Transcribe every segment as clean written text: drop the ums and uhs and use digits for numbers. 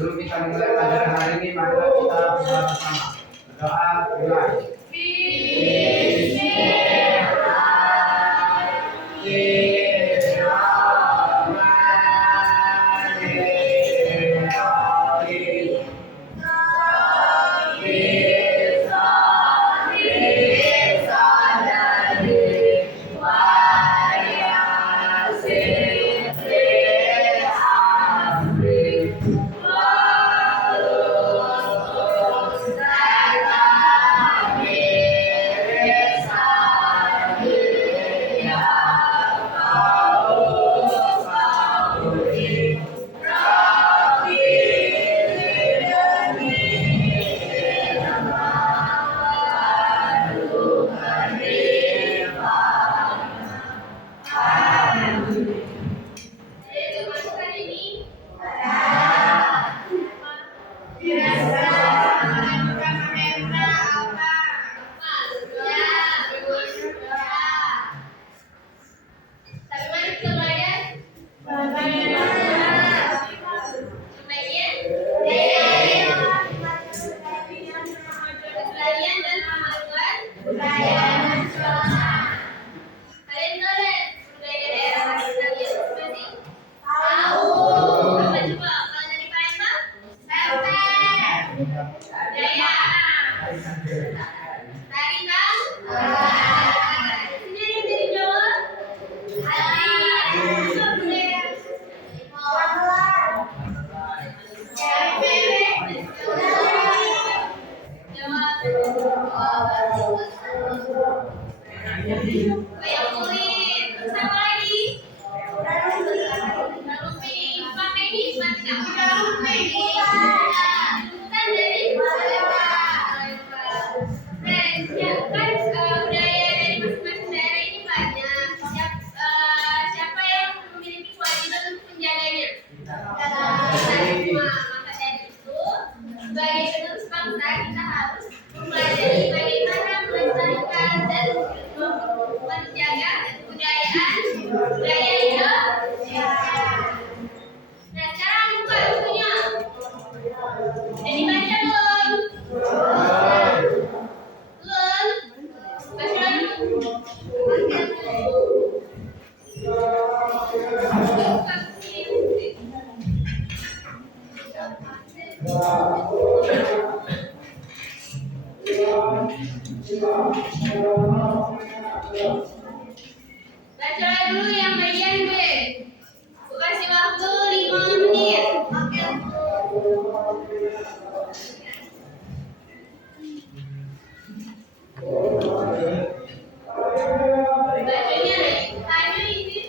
Sebelum kita mulai pelajaran hari ini, mari kita berdoa bersama. Berdoa dimulai. Baca dulu yang bagian B. Aku kasih waktu 5 menit. Bacanya hanya ini.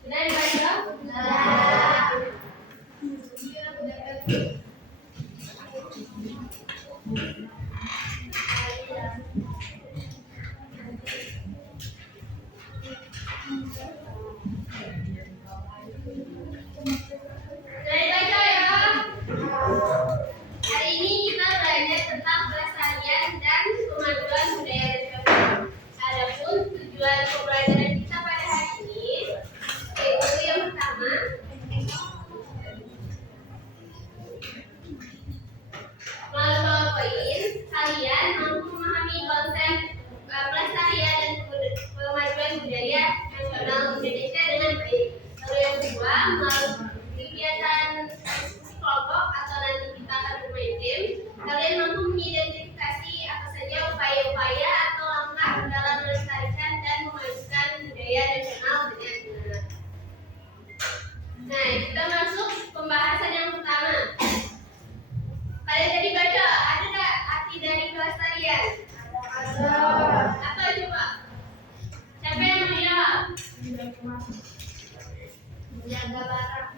Sudah dibaca? Menjaga barang.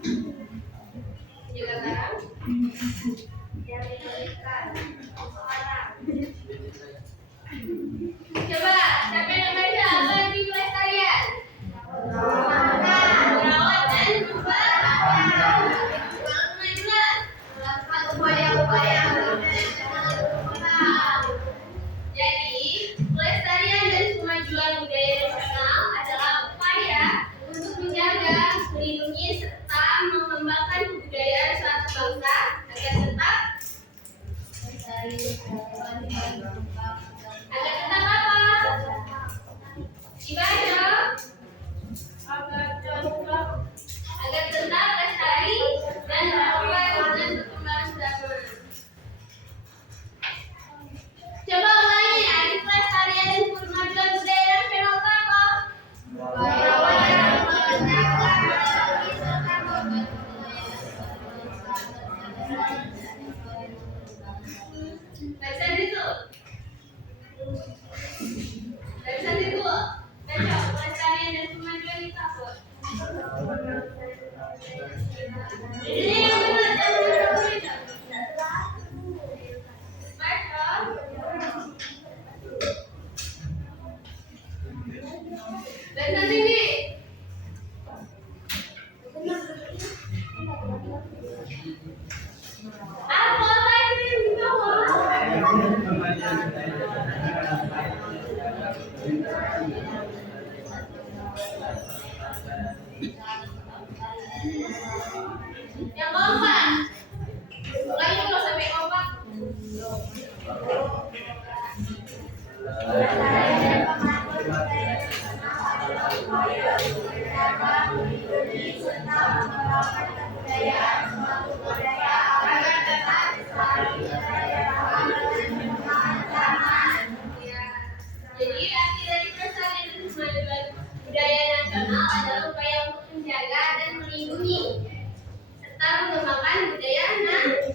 Menjaga barang. Yang diberikan seseorang. Coba, siapa yang baca apa di kelas kalian? Merawat dan memperhatikan. Melakukan upaya-upaya jadi, pelestarian dan kemajuan budaya nasional adalah upaya untuk menjaga, melindungi, serta mengembangkan kebudayaan suatu bangsa agar tetap apa? Dibaca. Agar tetap lestari dan relevan dengan perkembangan zaman. Coba ulangi, arti pelestarian dan kemajuan budaya nasional itu apa? Merawat dan melestarikan baca itu. Baca itu. Baca pelestarian dan kemajuan itu apa? Ini yang benar dan benar. Baca. Baca tinggi. Apa lagi yang di bawah? Yang kompak. Mulai dulu sampai kompak. Jadi arti dari pelestarian dan kemajuan budaya nasional adalah upaya untuk menjaga dan melindungi serta mengembangkan budaya nasional.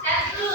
Satu.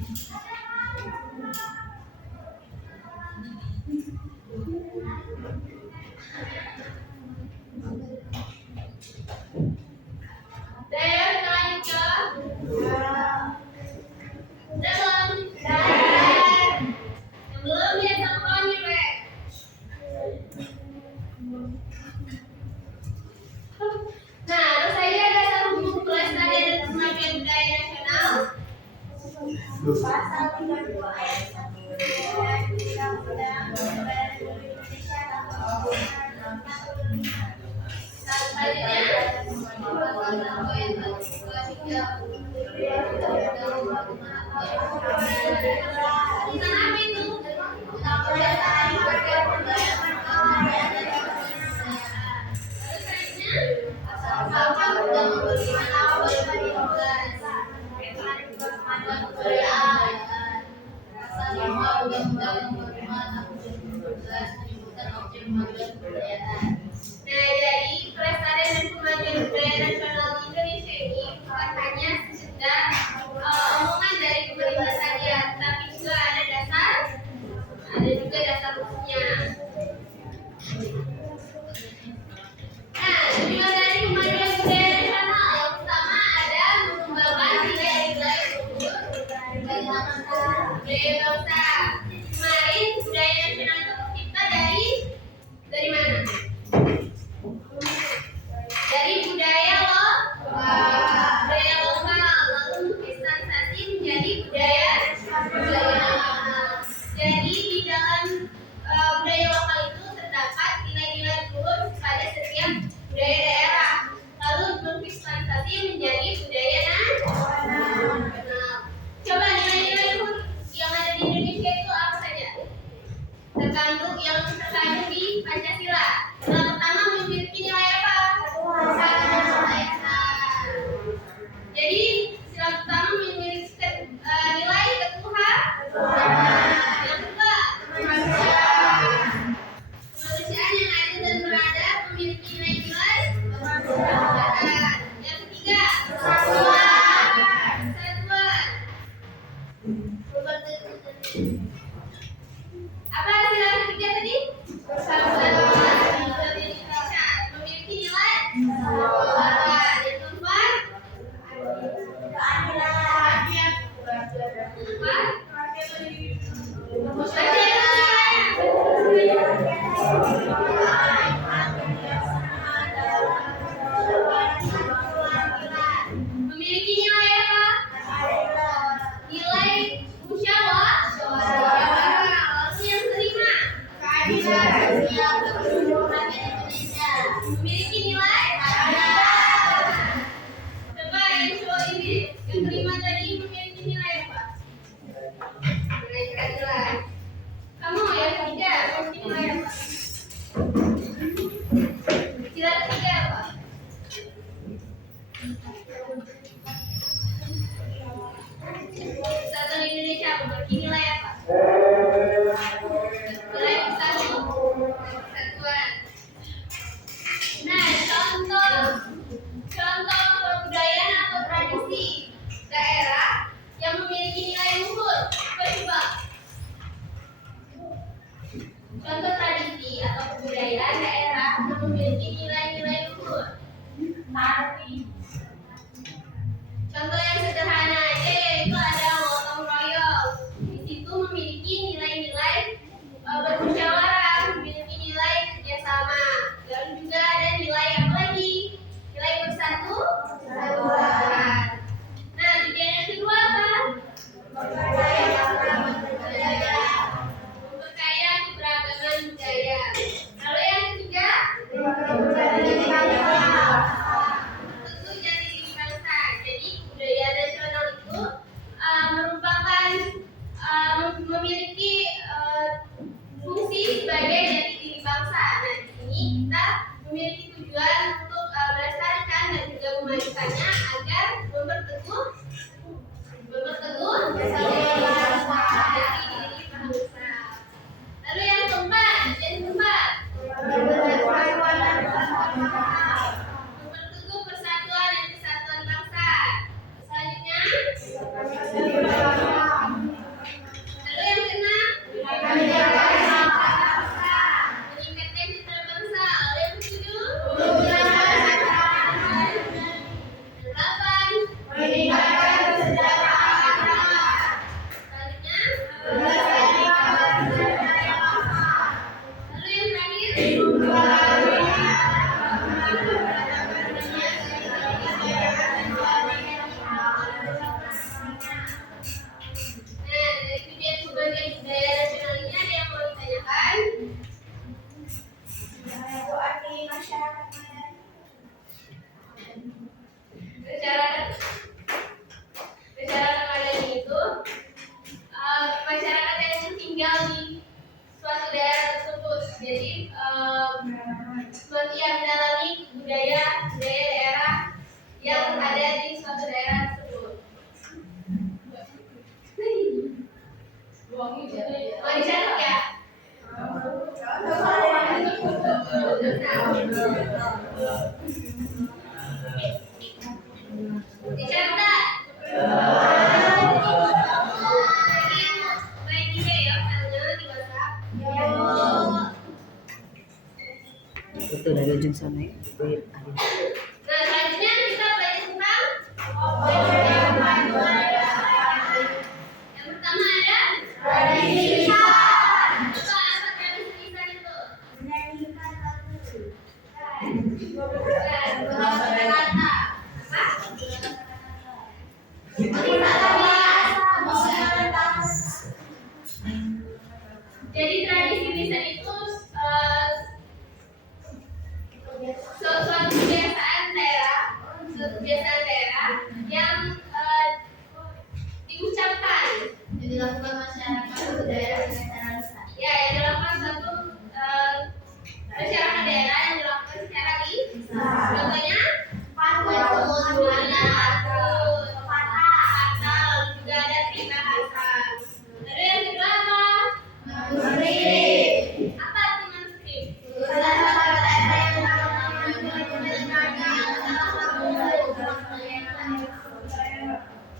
Budaya kita lanjut ke dalam dan yang belum dia sama nih, Be. Nah, terus saja ada satu buku pelestarian dan kemajuan budaya nasional. Pasal 32 ayat 1 Undang-Undang Republik Indonesia Nah, jadi pelestarian dan kemajuan budaya nasional di Indonesia ini bukan hanya sekedar omongan dari pemerintah saja, tapi juga ada dasar hukumnya. Nah, tujuan dari kemajuan budaya nasional yang pertama ada mengembangkan nilai-nilai luhur budaya bangsa. Kemarin budaya nasional itu tercipta dari mana? Dari budaya lokal, lalu kristalisasi menjadi budaya nasional. Jadi di dalam budaya lokal itu terdapat nilai-nilai luhur pada setiap budaya daerah, lalu berkristalisasi menjadi budaya nasional. Coba nilai-nilai luhur yang ada di Indonesia itu apa saja? Terkandung di Pancasila. Yang pertama memiliki nilai apa? Jadi sila pertama memiliki nilai ketuhanan. Yang kedua, kemanusiaan yang adil dan beradab memiliki nilai-nilai kemanusiaan. Yang ketiga, persatuan. Apa sila ketiga tadi? Persatuan. Indonesia memiliki nilai persatuan. Yang keempat, keadilan. Memiliki nilai apa? Nilai musyawarah. Lalu yang kelima, keadilan. Memiliki nilai keadilan. Coba yang cowok ini, yang kelima tadi memiliki nilai apa? Nilai keadilan. Kamu yang ketiga memiliki nilai apa? Sila ketiga apa? Persatuan Indonesia memiliki nilai apa? Nilai persatuan. Nah, contoh kebudayaan atau tradisi daerah yang memiliki nilai luhur. Coba. Contoh tradisi atau kebudayaan daerah yang memiliki nilai-nilai luhur. Contoh yang sederhana aja yaitu ada gotong royong. Di situ memiliki nilai-nilai bermusyawarah, memiliki nilai kerjasama. Dan juga ada nilai apa lagi? Nilai persatuan. Nah, tujuan yang kedua apa? Memperkaya keberagaman budaya. Lalu yang ketiga, tentu jadi diri bangsa. Jadi budaya nasional itu merupakan memiliki fungsi sebagai jati diri bangsa. Nah, di sini kita memiliki tujuan untuk melestarikan dan juga memajukannya agar memperteguh jati diri bangsa. Lalu yang keempat, memperteguh persatuan dan kesatuan bangsa. Selanjutnya, Mau dicatat ya? Dicatat. Baik juga ya, filenya di WhatsApp. Itu dari ujung sana ya. Itu ada. Nah, selanjutnya kita belajar tentang yang pertama ada tradisi lisan. Apa tradisi lisan itu? Jadi tradisi lisan itu suatu kebiasaan daerah yang diucapkan yang dilakukan masyarakat daerah secara lisan. Ya, yang dilakukan satu masyarakat daerah yang dilakukan secara lisan. Contohnya lalu juga ada terima kasih. Lalu yang kedua apa? Manuskrip. Apa arti manuskrip?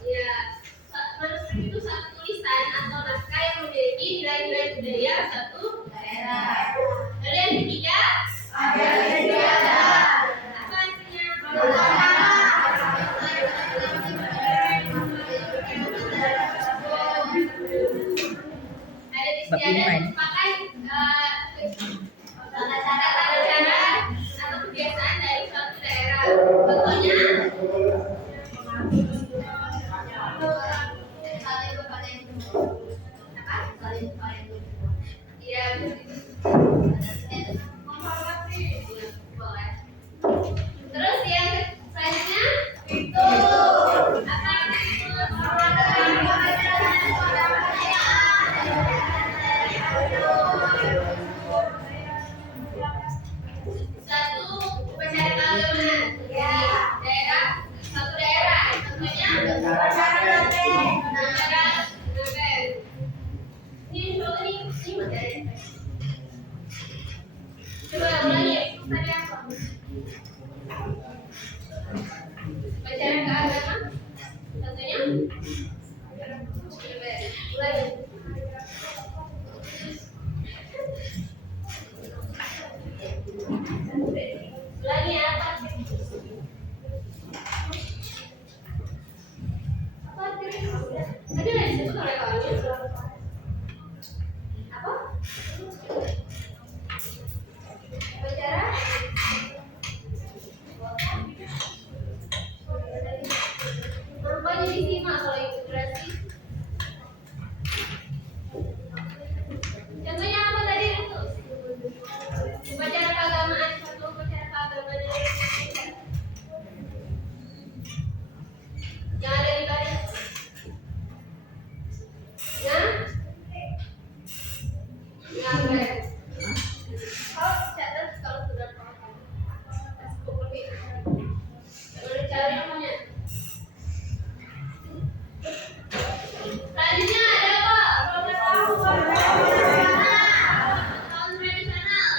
Ya, manuskrip itu satu tulisan atau naskah yang memiliki nilai-nilai budaya satu daerah. Lalu yang ketiga, apa artinya? Ada istiadat merupakan tata cara atau kebiasaan dari suatu daerah. Contohnya iya, boleh. Terus yang selanjutnya itu apa? Satu upacara keagamaan di daerah satu daerah, contohnya upacara Naben. Ini materi. Coba ulangi ya, tadi apa? Upacara keagamaan, contohnya ulangi. Ulangi apa? Apa artinya? Tadi udah disebut oleh kawannya. Apa? Upacara rupanya disimak kalau itu berarti. Contohnya apa tadi itu? Upacara keagamaan, satu upacara keagamaan yang ada di baris. Nah, kalau catat kalau sudah paham. Boleh cari namanya. Selanjutnya ada apa? Tahun tradisional.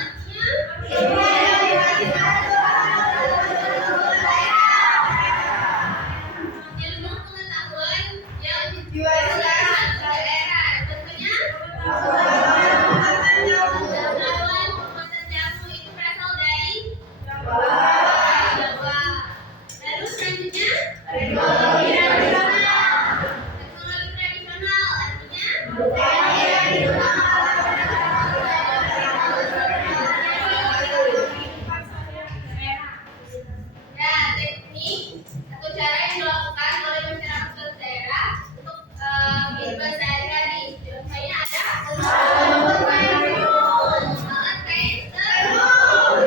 Ilmu pengetahuan yang dijual daerah. Contohnya pengetahuan pembuatan jamu itu berasal dari Jawa. Lalu selanjutnya teknologi tradisional. Teknologi tradisional artinya ya, teknik atau cara yang dilakukan oleh masyarakat daerah untuk kehidupan sehari-hari. Contohnya ada alat kain tenun.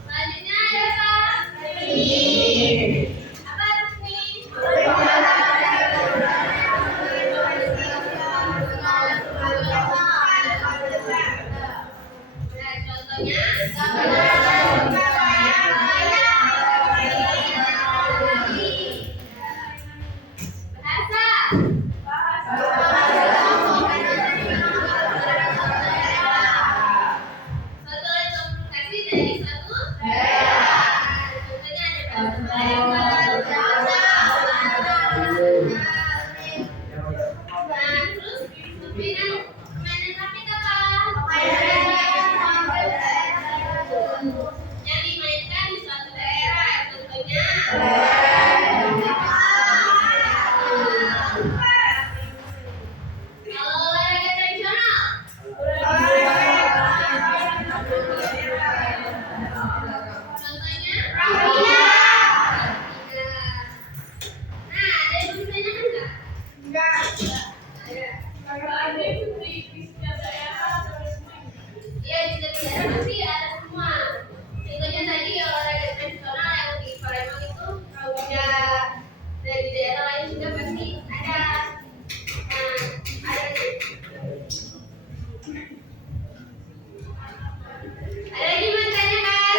Selanjutnya ada apa? Apa ini? Iya, di setiap daerah pasti ada semua. Contohnya tadi olahraga tradisional yang di Palembang itu kalau bisa dari daerah lain juga pasti ada. Nah, ada lagi mau tanyakan?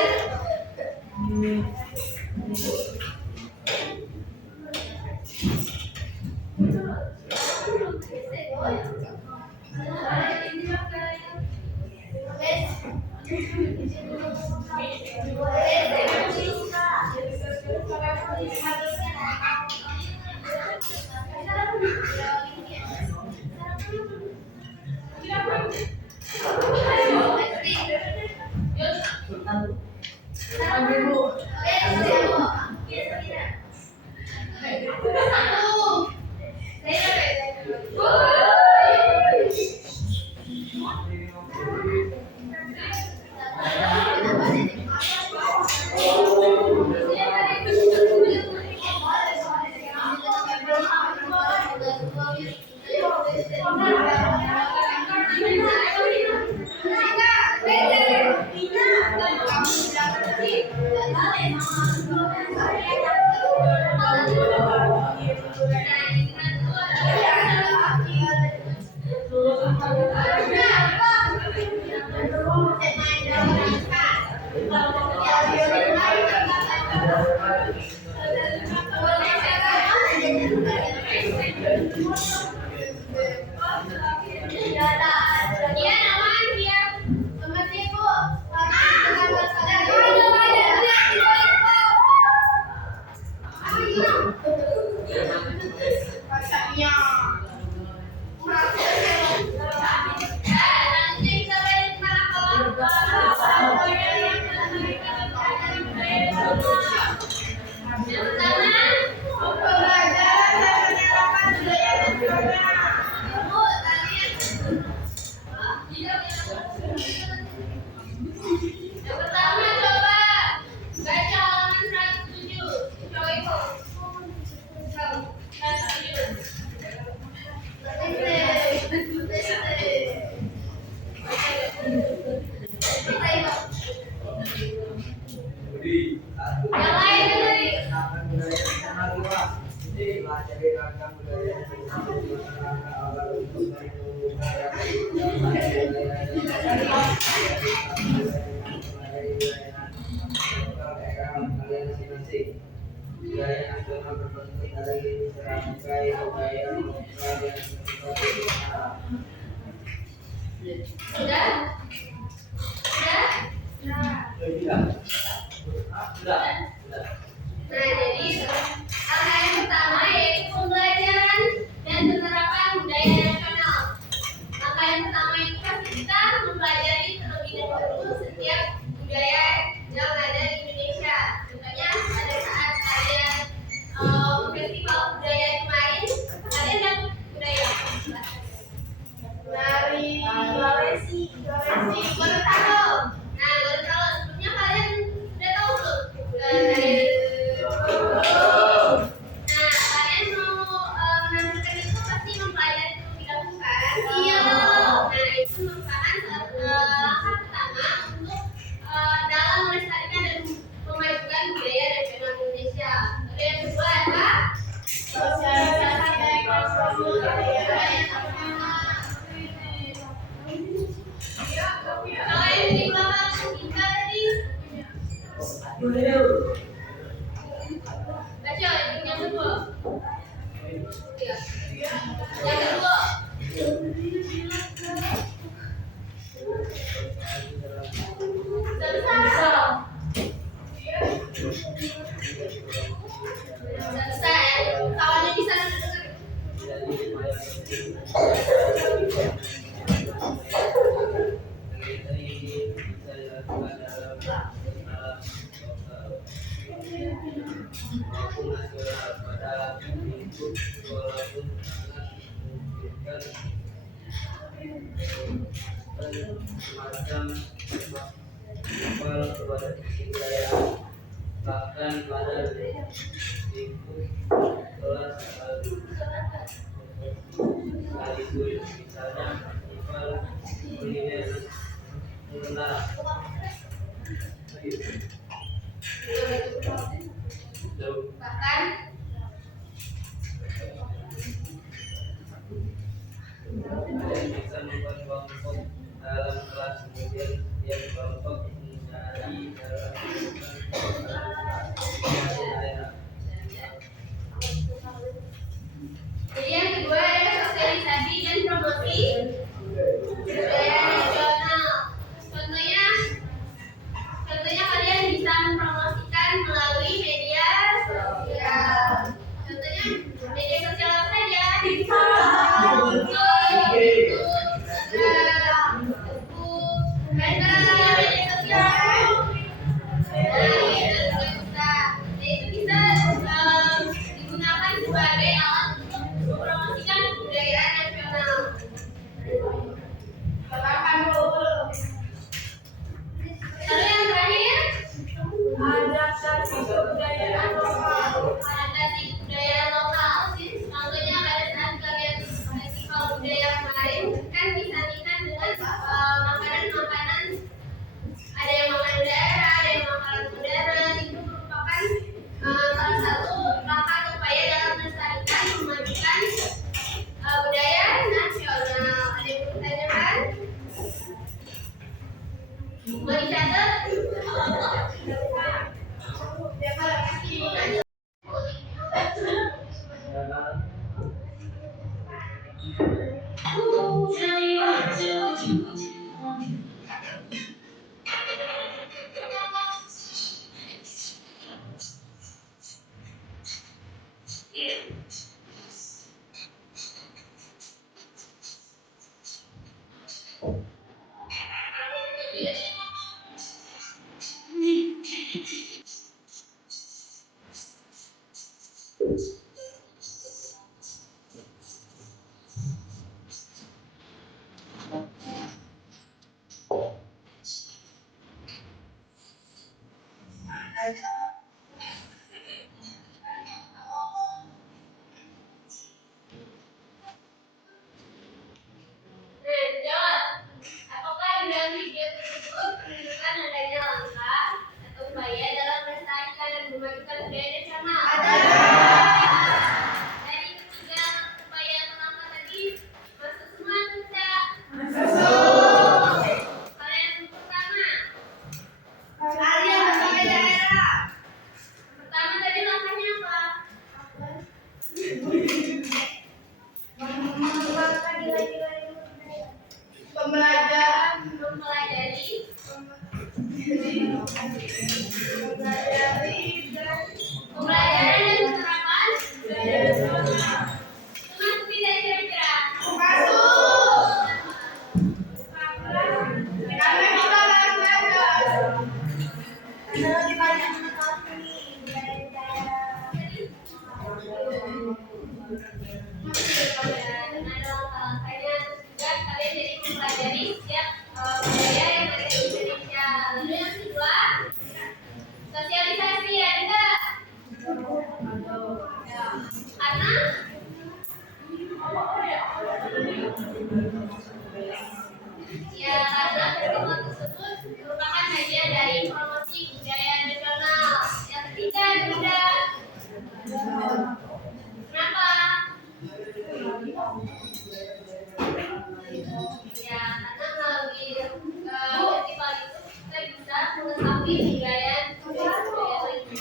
Budaya nasional berbentuk dari serangkai budaya lokal yang berbeda. Sudah? Sudah. Nah, jadi langkah yang pertama yaitu pembelajaran dan penerapan budaya nasional. Langkah yang pertama itu pasti kita mempelajari terlebih dahulu setiap budaya yang ada di Indonesia. Contohnya pada saat kalian festival budaya kemarin, kalian dapat budaya dari Sulawesi, Gorontalo. Nah, Gorontalo sebelumnya kalian udah tahu belum? Nah, kalian mau menampilkan itu pasti mempelajari terlebih dahulu kan? Iya. Nah, itu merupakan langkah pertama untuk dalam melestarikan dan memajukan budaya nasional Indonesia. Lalu yang kedua adalah sosialisasi dan promosi budaya nasional. Kalau yang di belakang kita tadi baca yang kedua. Tiga. Yang kedua. Selesai. Kawannya bisa dengar. Semacam kepada kebudayaan bahkan pada lingkup kelas sekaligus misalnya festival kuliner Nusantara. Bahkan bisa membuat kelompok dalam kelas, kemudian setiap kelompok mencari dalam daerah. jadi yang kedua adalah sosialisasi dan promosi budaya nasional. Contohnya, kalian bisa mempromosikan melalui media sosial. Contohnya media sosial apa saja? YouTube, Instagram, Facebook, ada media sosial. Itu bisa digunakan sebagai alat untuk mempromosikan kebudayaan nasional. Lalu yang terakhir, adaptasi kebudayaan lokal. Adaptasi kebudayaan lokal. Contohnya pada saat kalian festival budaya kemarin, kan disandingkan dengan makanan-makanan. Ada yang makan udara, ada yang makan udara. Itu merupakan salah satu langkah upaya dalam melestarikan, memajukan budaya nasional. Ada yang mau ditanyakan? Mau dicatat? Jawab. Apakah dalam video tersebut menunjukkan adanya langkah atau upaya dalam melestarikan dan memajukan budaya nasional? Ada. Dari ketiga upaya atau langkah tadi, masuk semua atau tidak? Masuk. Kalau yang pertama, kalian sebagai daerah. Pertama tadi langkahnya apa? Pembelajaran dan penerapan. Itu masuk tidak kira-kira? Masuk. Karena kita harus belajar. Karena kita harus mengetahui kalian jadi mempelajari setiap budaya yang ada di Indonesia. Lalu yang kedua, sosialisasi ada enggak? Karena festival tersebut merupakan bagian dari promosi budaya nasional. Yang ketiga juga, kenapa? Ya, karena melalui festival itu kita bisa mengetahui budaya lainnya.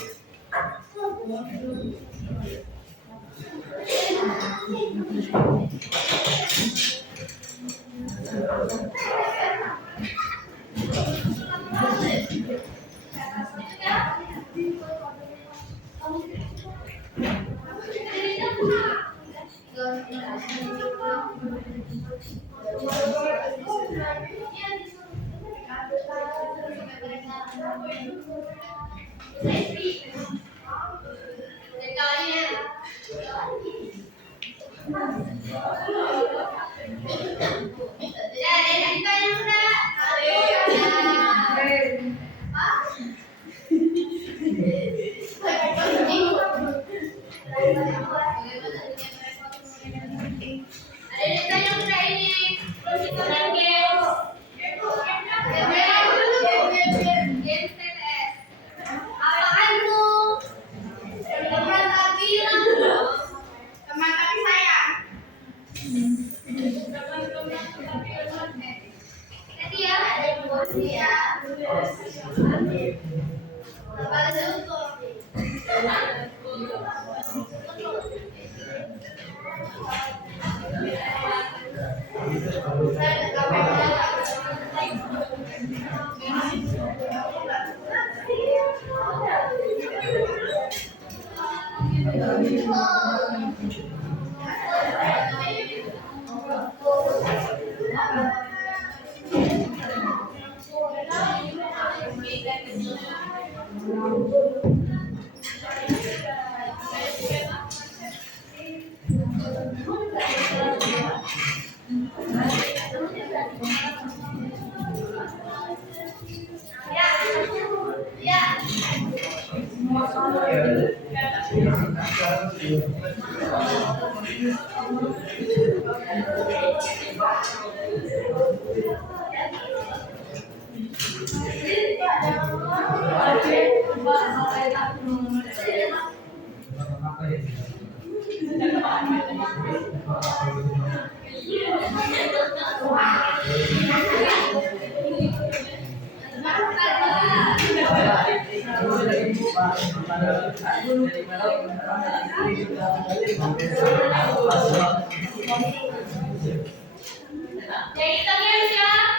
Jadi tangan siap?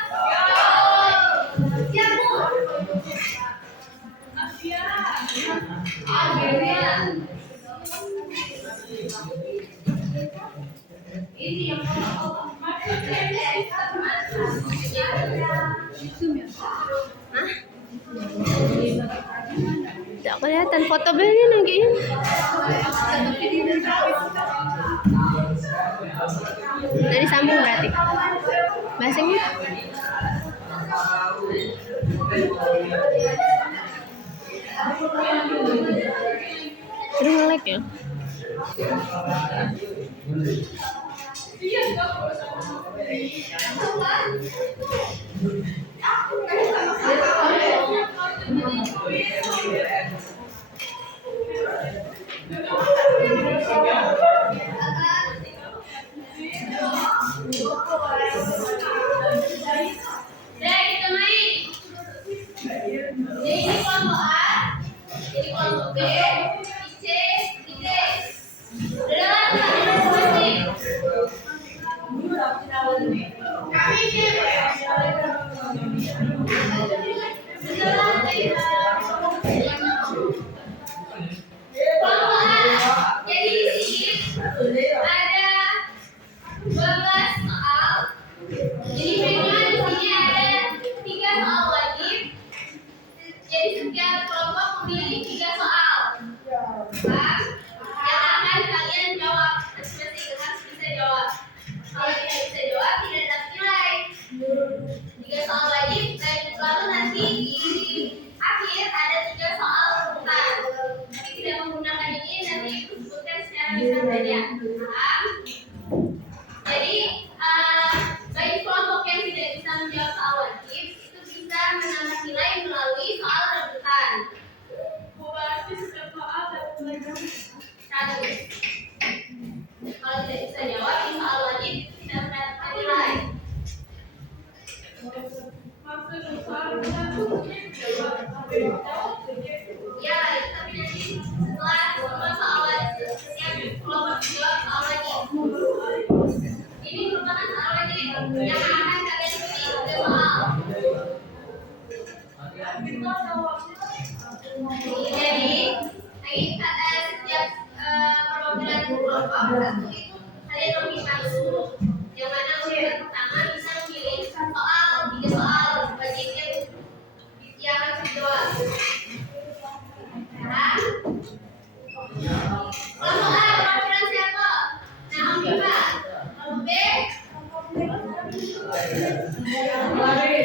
Siap, Bu. Akhirnya. Ini yang tidak kelihatan foto beliau lagi. Dari sambung berarti. Bahasanya. Aduh nge-lag ya. Kita main. Jadi ini kelompok A, jadi kelompok B, C, D. Udah jadi di sini ada 12 soal. Jadi memang di sini ada 3 soal wajib. Jadi setiap kelompok memilih 3 soal. Yang akan kalian jawab masing-masing harus bisa jawab. Kalau tidak bisa jawab tidak dapat nilai. 3 soal wajib dan lalu nanti di akhir ada 3 soal rujukan. Tapi tidak menggunakan ini nanti disebutkan secara ringkas saja. Paham? Jadi bagi kelompok yang tidak bisa menjawab soal wajib itu bisa menambah nilai melalui soal rebutan. Berarti setiap soal dapat nilai 100. Kalau tidak bisa jawab di soal wajib tidak mendapatkan nilai. Ya, tapi nanti setelah semua soal wajib setiap kelompok jawab soal wajib. Ini merupakan soal wajib yang akan kalian pilih ke soal. Jadi, setiap perwakilan kelompok satu itu kalian meminta dulu. Yang mana urutan pertama bisa memilih soal 3 soal wajib yang harus dijawab. Paham? Kelompok A perwakilan siapa? Nah, Om. Kelompok B. Oke.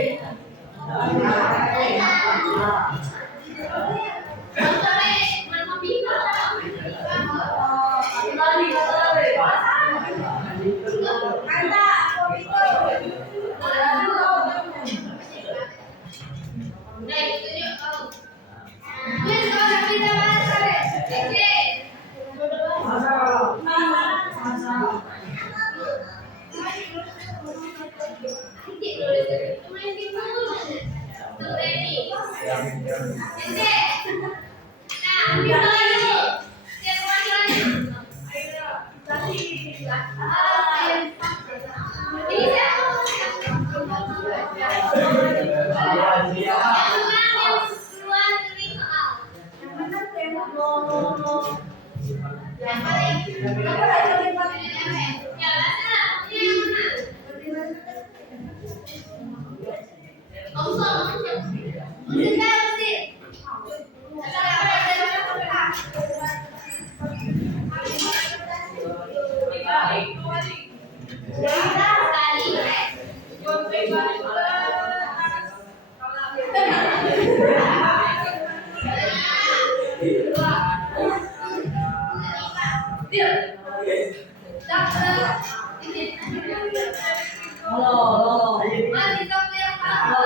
Masih kamu yang tahu.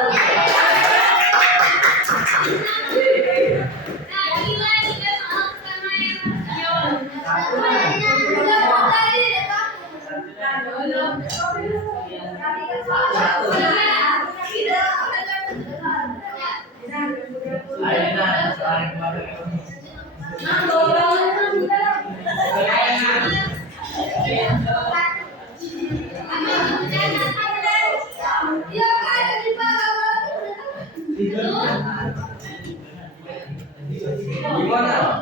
Nah, ini lagi kan sama yang Gimana?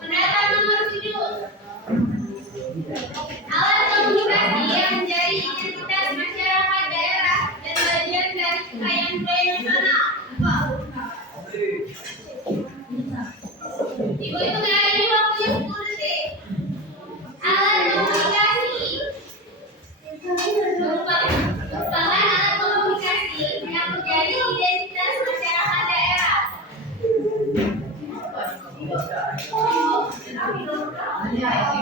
Pendataan nomor 7. Alat komunikasi yang menjadi identitas masyarakat daerah dan bagian dari kekayaan budaya nasional. Ibu itu nggak ada di waktunya 10 detik. Alat komunikasi merupakan alat komunikasi yang menjadi identitas masyarakat daerah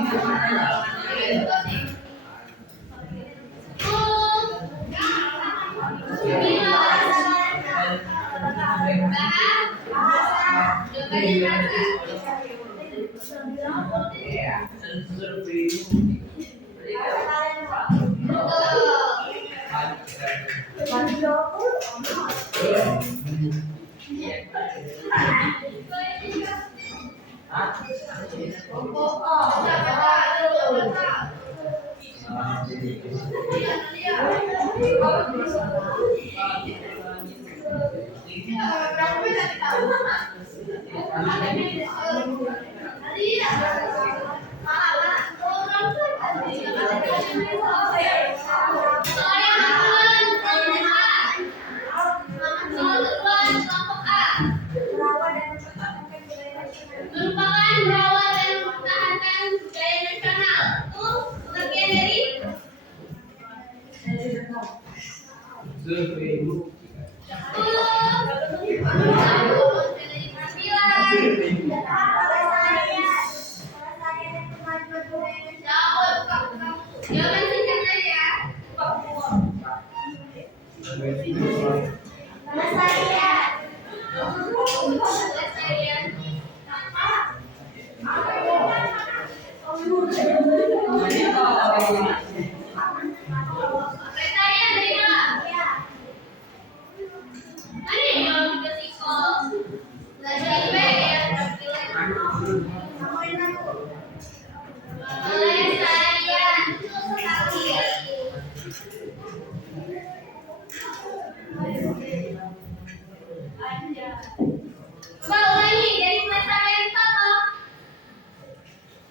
Merupakan merawat dan mempertahankan budaya nasional. Itu pengertian dari jawaban singkat saja. Pelestarian. Pelestarian dari mana? Mana yang jawab ke Siko? Belajar IP ya, pelestarian. Itu sekali. Coba ulangi dari pelestarian itu apa?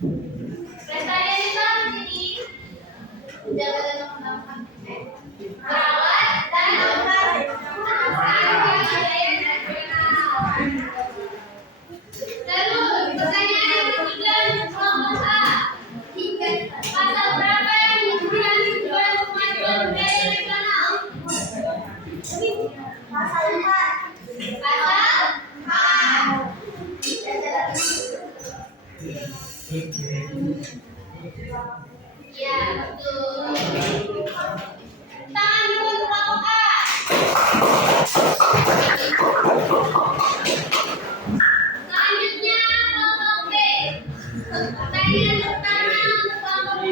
Pelestarian itu apa jadi? Menjaga dan mengembangkan merawat dan melestarikan budaya nasional. Terus pertanyaan yang ketiga kelompok A. Pasal berapa yang menyebutkan tujuan kemajuan budaya nasional? Pasal 4. Pasal 4. Ya, betul. Tangan dulu kelompok A. Selanjutnya kelompok B. Pertanyaan pertama untuk kelompok B.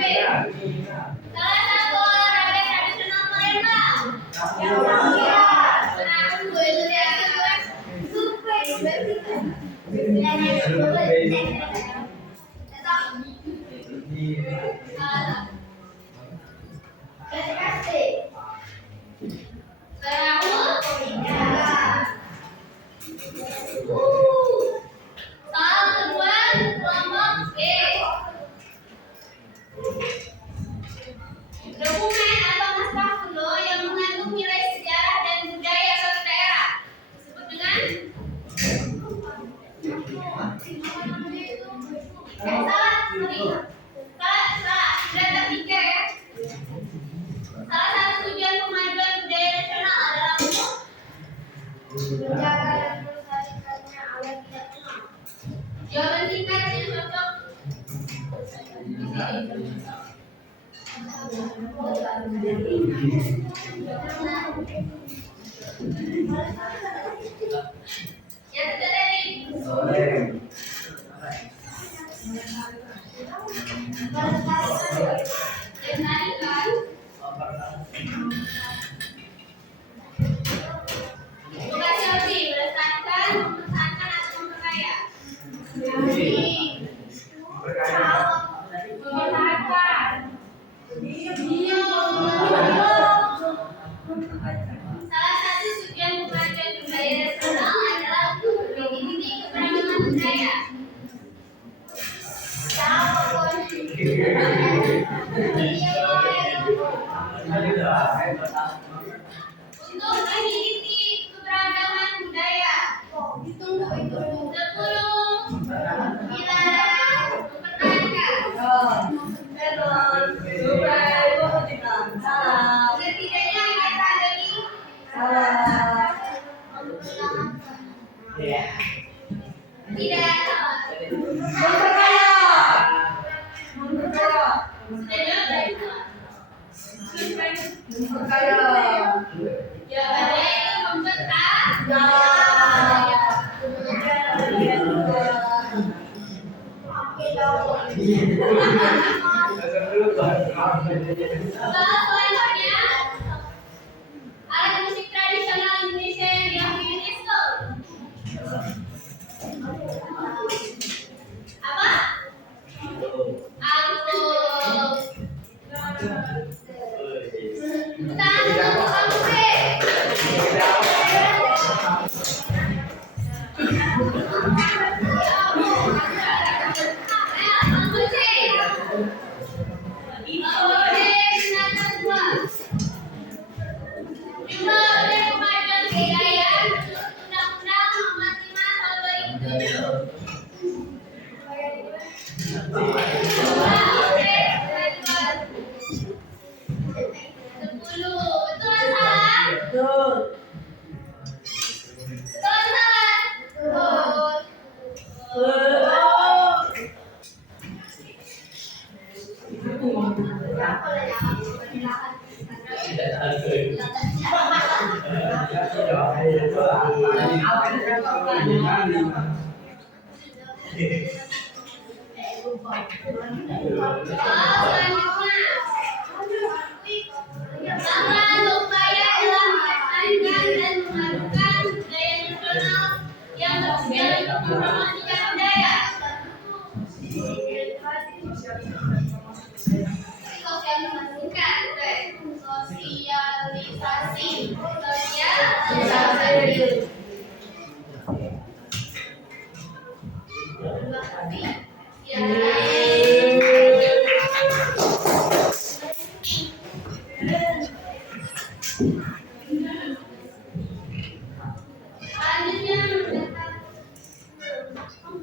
Salah satu olahraga tradisional Palembang. Soal kedua kelompok B. Dokumen atau naskah kuno yang mengandung nilai sejarah dan budaya suatu daerah disebut dengan salah, sudah tertiga ya. Salah satu tujuan kemajuan budaya nasional adalah untuk menjaga dan melestarikannya agar tidak punah. Jawaban singkat yang cocok. Yang tadi kan lokasi opsi melestarikan, mempertahankan atau memperkaya. Mempertahankan. Salah satu tujuan kemajuan budaya nasional adalah untuk memiliki keberagaman budaya. Untuk memiliki keberagaman budaya. 10. Setidaknya kita ada di tidak. Jawabannya itu membentak. Soal selanjutnya, alat musik tradisional Indonesia yang diakui UNESCO. Apa? Angklung. Tanggung angklung.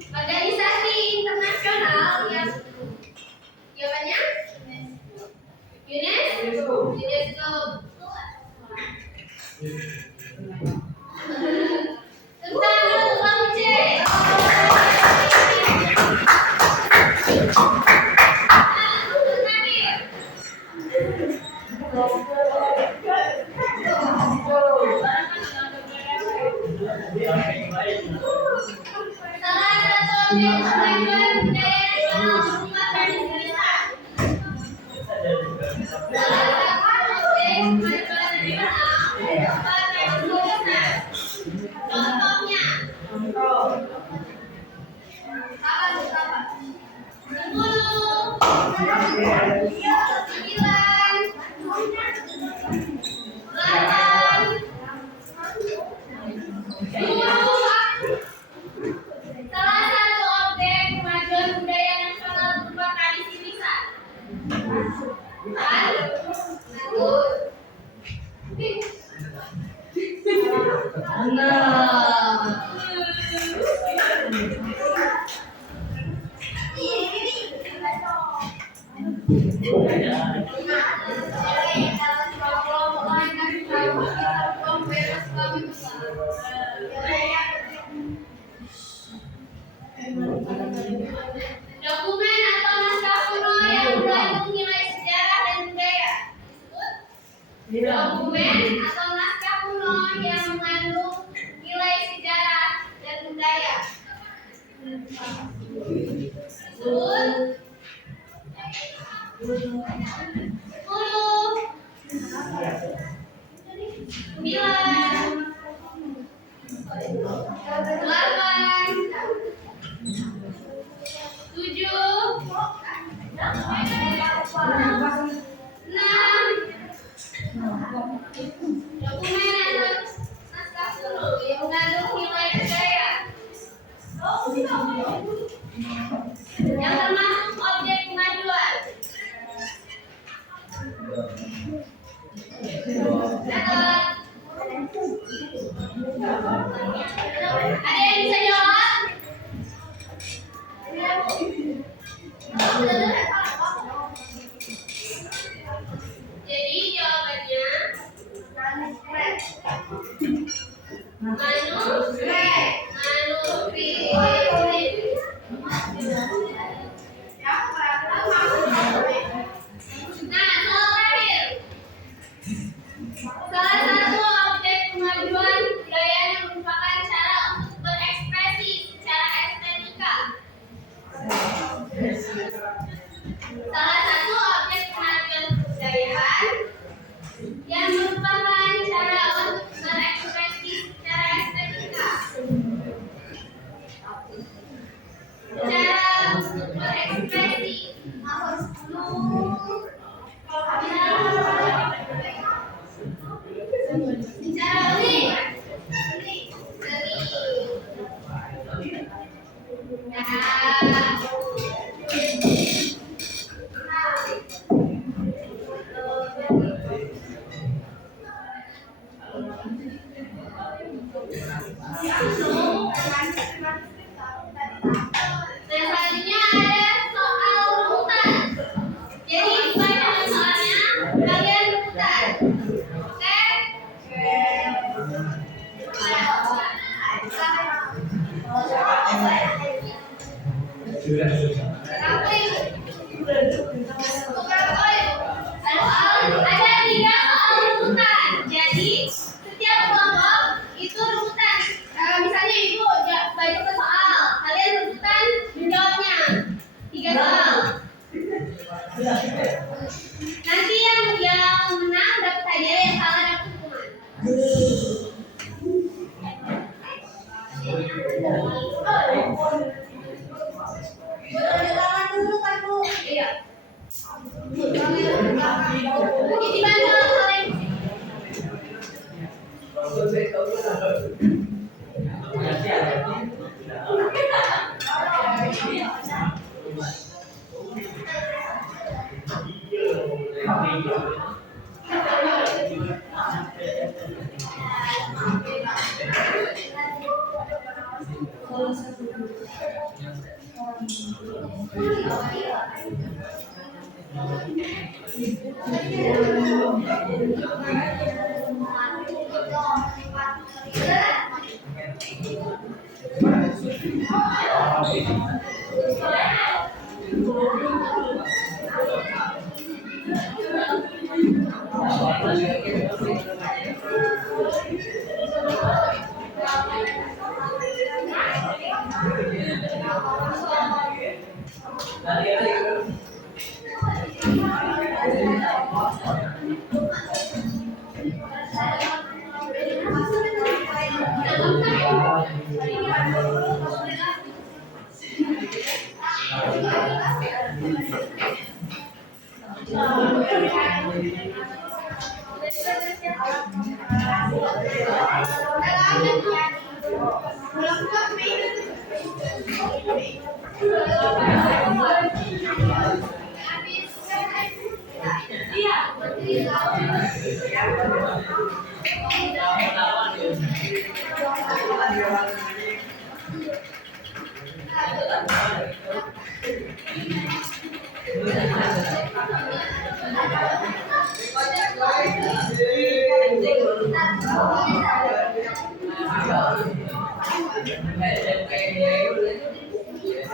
Organisasi internasional yang jawabannya UNESCO. Tentang lubang C. Salah satu objek kemajuan budaya nasional berupa tradisi lisan. Salah satu objek kemajuan nasional berupa tradisi lisan. Contohnya, apa? 10, 9, 8, salah satu objek kemajuan budaya nasional berupa tradisi lisan. Dokumen atau naskah kuno yang mengandung nilai sejarah dan budaya. Dokumen atau naskah kuno yang mengandung nilai sejarah dan budaya. Sebut. 10, 9, 8, 7, 6. Dokumen atau naskah kuno yang mengandung nilai budaya yang termasuk objek kemajuan. Ada yang Ada 3 soal runutan. Jadi setiap kelompok itu runutan. Misalnya ibu baca ke soal, kalian runutan menjawabnya 3 soal. Nanti yang menang dapat hadiah, yang kalah dapat hukuman. Iya.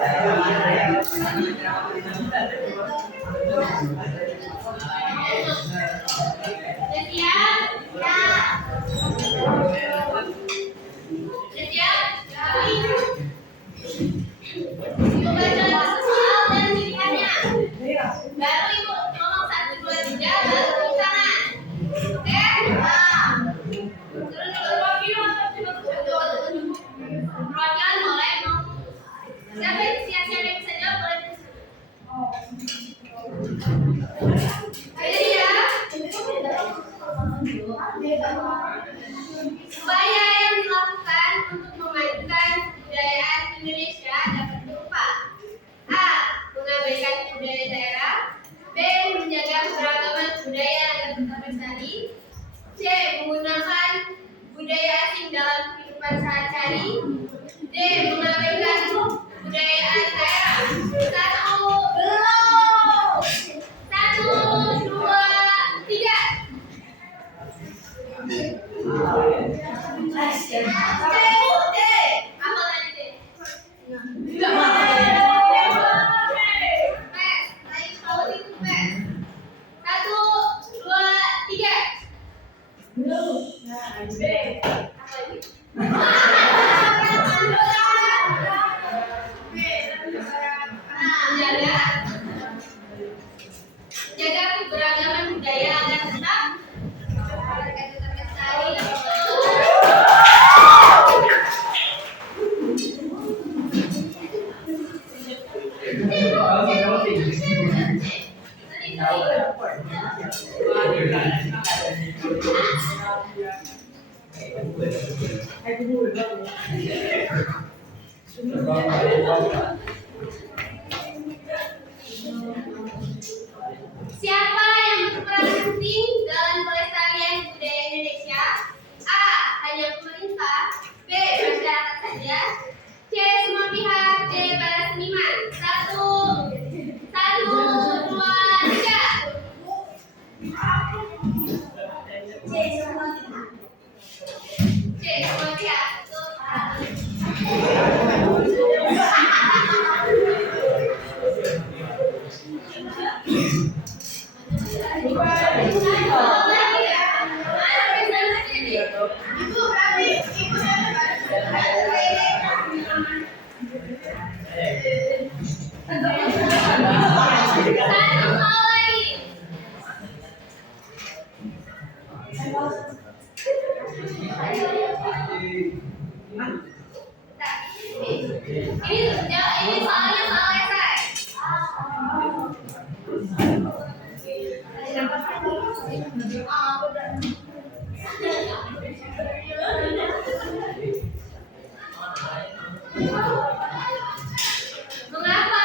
Jadi mana kalian? Upaya yang dilakukan untuk memajukan kebudayaan Indonesia dapat berupa A. Mengabaikan budaya daerah, B. Menjaga keberagaman budaya agar tetap lestari, C. Menggunakan budaya asing dalam kehidupan sehari-hari, D. Mengabaikan kebudayaan daerah. Satu, dua, tiga. Jaga keberagaman budaya agar tetap lestari. Siapa yang berperan penting dalam pelestarian budaya Indonesia? A. Hanya pemerintah, B. Masyarakat saja, C. Semua pihak, D. Para seniman. Satu, dua, tiga. C. Semua pihak. Ini soalnya salah esai. Mengapa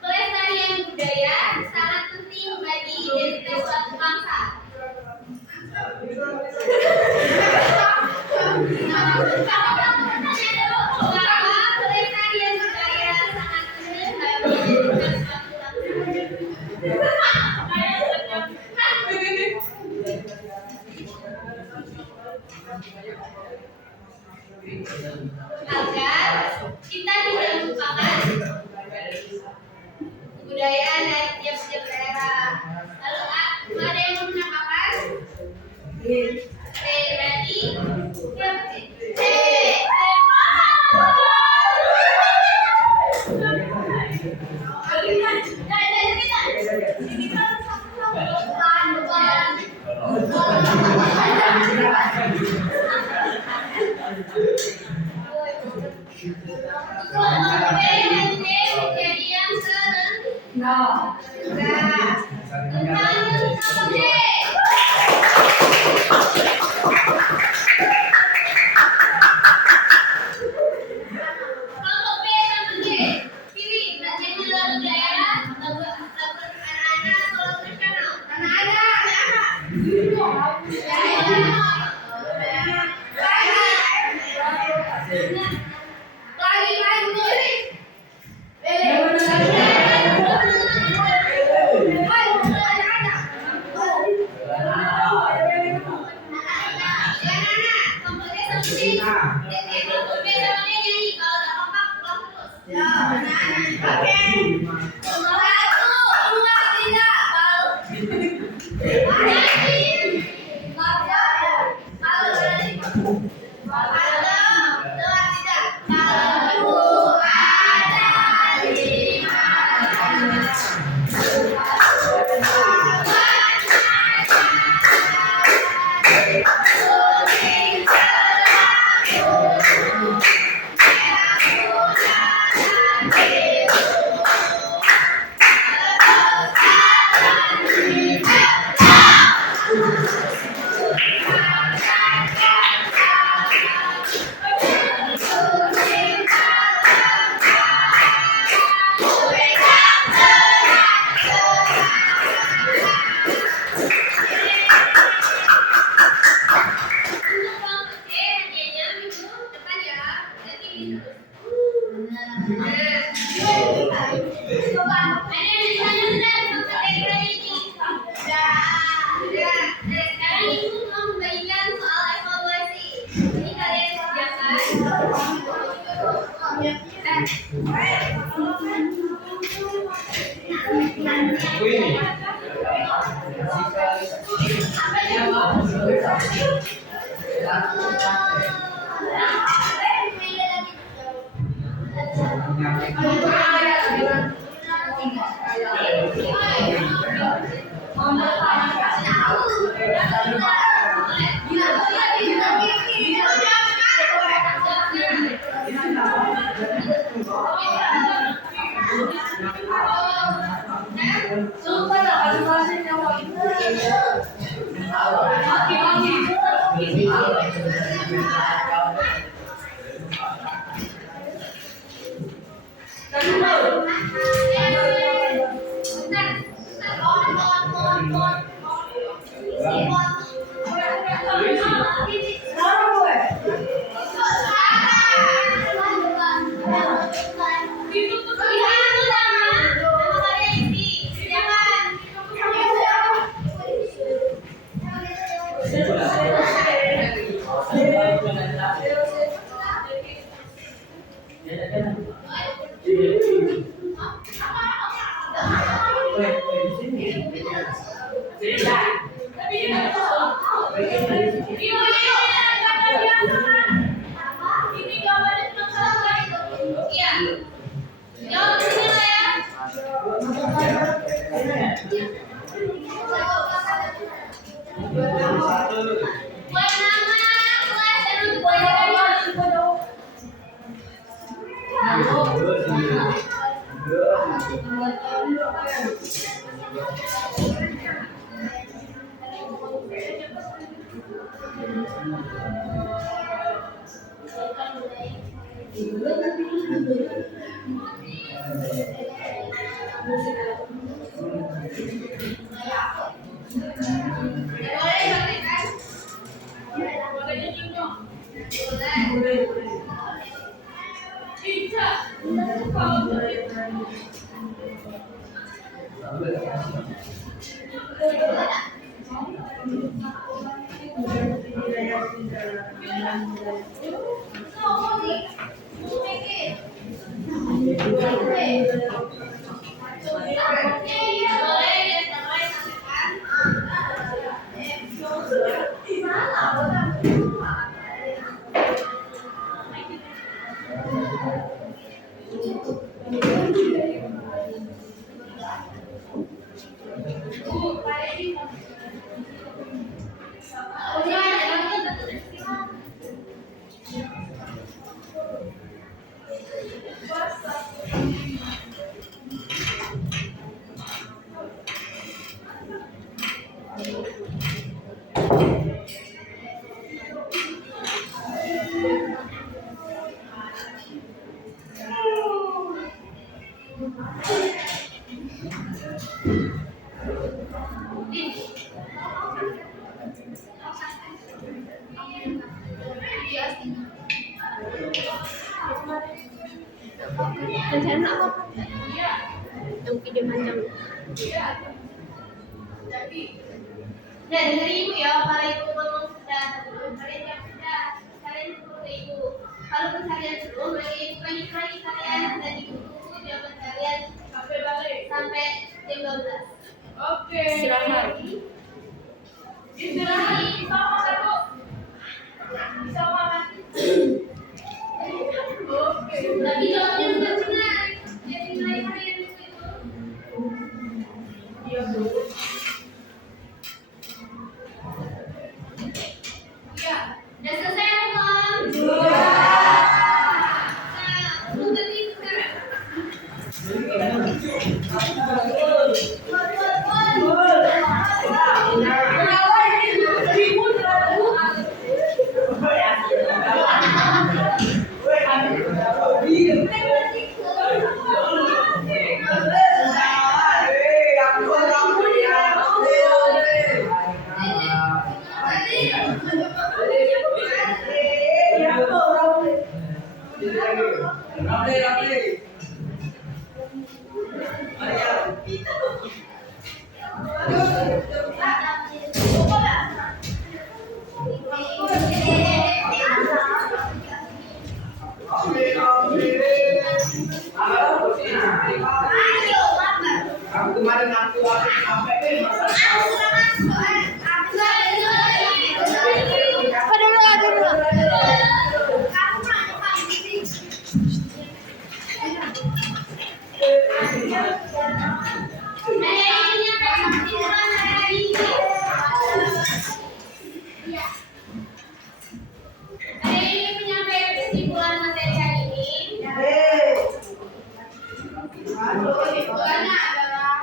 pelestarian budaya sangat penting bagi identitas suatu bangsa? Mengapa pelestarian budaya sangat penting bagi identitas suatu agar kita tidak melupakan kebudayaan dari tiap-tiap daerah. Lalu ada yang mau menambahkan? Berarti menjadi yang kelompok B sama G. Pilih bagian lagu daerah, lagu anak-anak atau lagu nasional. Iya. Jawab dulu ya. Buat nama kelas dan buat rencana apa? Yang video panjang. Dan dari ibu ya, para ibu ngomong sudah, kalian yang sudah, kalian seperti ibu. Kalau kalian belum, lagi ibu lagi kalian dan ibu tunggu jawaban kalian sampai jam 12. Oke. Istirahat. Istirahat. Bisa makan, Bu. Bisa makan. Oke. Tapi jawabnya bukan benar. Jadi nilai kalian itu. Iya, Bu. Ya, udah selesai belum? Nah, untuk itu sekarang. Kamu kemarin nanti waktu sampai kesimpulan materi hari ini. Kesimpulannya adalah